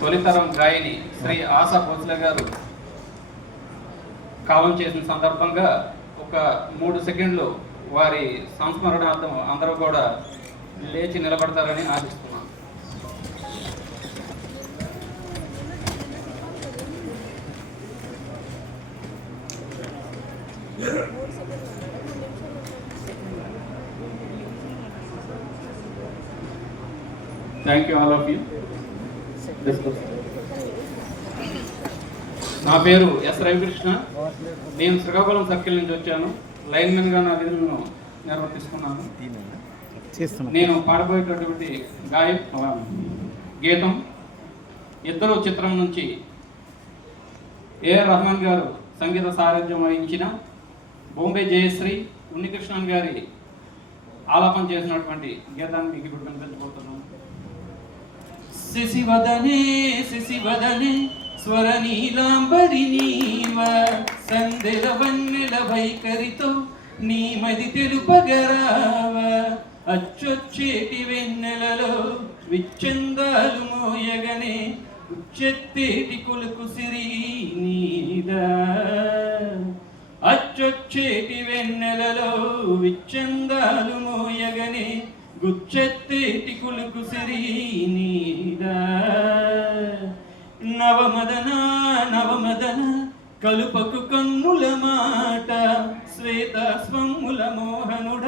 తొలితరం గాయని శ్రీ ఆశా భోస్లే గారు కాలం చేసిన సందర్భంగా ఒక 3 సెకండ్లు వారి సంస్మరణార్థం అందరూ కూడా లేచి నిలబడతారని ఆశిస్తున్నాను. Thank you all of you. నా పేరు ఎస్ రవికృష్ణ. నేను శ్రీకాకుళం సర్కిల్ నుంచి వచ్చాను. లైన్మెన్గా నా విధులను నిర్వర్తిస్తున్నాను. నేను పాడబోయేటటువంటి గీతం ఇద్దరు చిత్రం నుంచి ఏఆర్ రెహమాన్ గారు సంగీత సారథ్యం వహించిన బొంబే జయశ్రీ ఉన్నికృష్ణన్ గారి ఆలాపన చేసినటువంటి గీతాన్ని మీకు ఇప్పుడు వినిపించబోతున్నాను. శిశివదనే శిశివదనే స్వర నీలాంబరి నీవ సందెల వన్నెల వైఖరితో నీ మది తెలుపగరావ అచ్చొచ్చేటి వెన్నెలలో విచ్చందాలు మోయగనే ఉచ్చెత్తేటి కొలుకు సిరి నీదా అచ్చొచ్చేటి వెన్నెలలో విచ్చందాలు మోయగనే గుచ్చెత్తేటి కులుకు సిరి నీదా నవమదన నవమదన కలుపకు కన్నుల మాట శ్వేత స్వముల మోహనుడ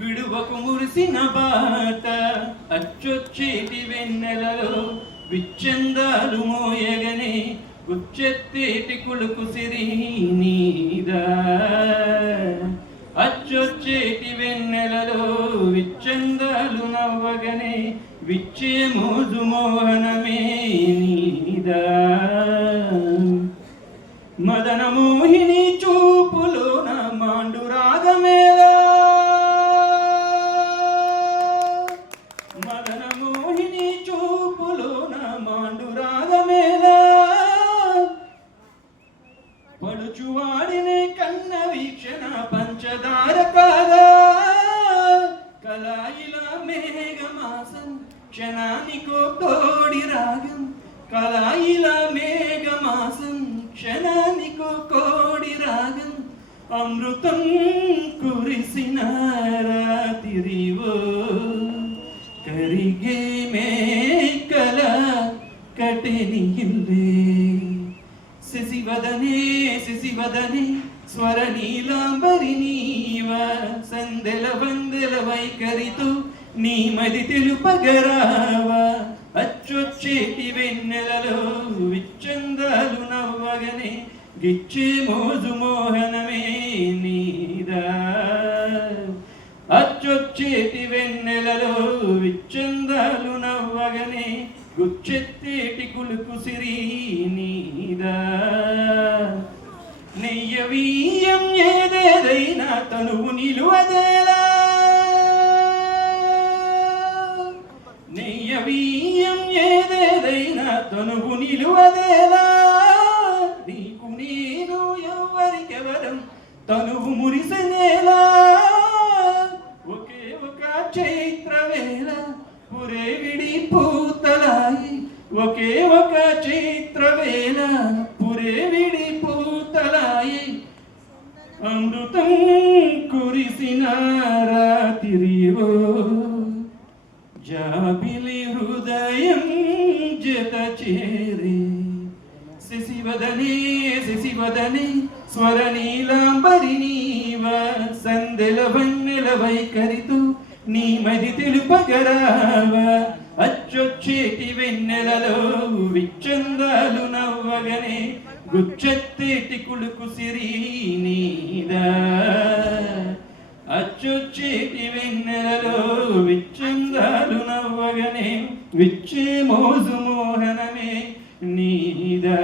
విడువకు మురిసిన బాట అచ్చొచ్చేటి వెన్నెలలో విచ్చందాలు మోయగనే గుచ్చెత్తేటి కులుకు సిరి నీదా అచ్చొచ్చేటి వెన్నెలలో విచ్చందాలు నవ్వగనే విచ్చే మోజు మోహనమే నీదా మదన మోహిని చూపులోన మాండు రాగమేలా మదన మోహిని చూపులోన మాండు రాగమేలా పడుచువాడినే కన్న వీక్షణ పంచదార కాదా కలాయిలా మేఘమాసం క్షణానికో తోడి రాగం కలాయిలా మేఘమాసం క్షణానికో కోడి రాగం అమృతం కురిసిన రాతిరివో కరిగే మేకల కటెనిగిల్లే శిశివదనే శిశివదనే స్వర నీలాంబరి నీవ సందెల వందెల వైఖరితో నీ మది తెలుపగరావ అచ్చొచ్చేటి వెన్నెలలో విచ్చందాలు నవ్వగనే గిచ్చే మోజు మోహనమే నీదా అచ్చొచ్చేటి వెన్నెలలో విచ్చందాలు నవ్వగనే గుచ్చెత్తేటి కులుకు సిరి నీదా నెయ్యవీయం ఏదేదైనా తనువు నిలువదేలా నెయ్యవీయం ఏదేదైనా తనువు నిలువదేలా నీకు నేను ఎవరికెవరం తనువు మురిసనేలా ఒకే ఒక చైత్ర వేళ పురే విడి పూతలాయి ఒకే ఒక చైత్ర వేళ పురే విడి పూతలాయి అమృతం కురిసిన రాతిరివో జాబిలి హృదయం జత చేరే శిశివదనే శిశివదనే స్వర నీలాంబరి నీవ సందెల వన్నెల వైఖరితో నీ మది తెలుపగరావ అచ్చొచ్చేటి వెన్నెలలో విచ్చందాలు నవ్వగనే గుచ్చెత్తేటి కులుకు సిరి నీదా అచ్చొచ్చేటి వెన్నెలలో విచ్చందాలు నవ్వగనే విచ్చే మోజు మోహనమే నీదా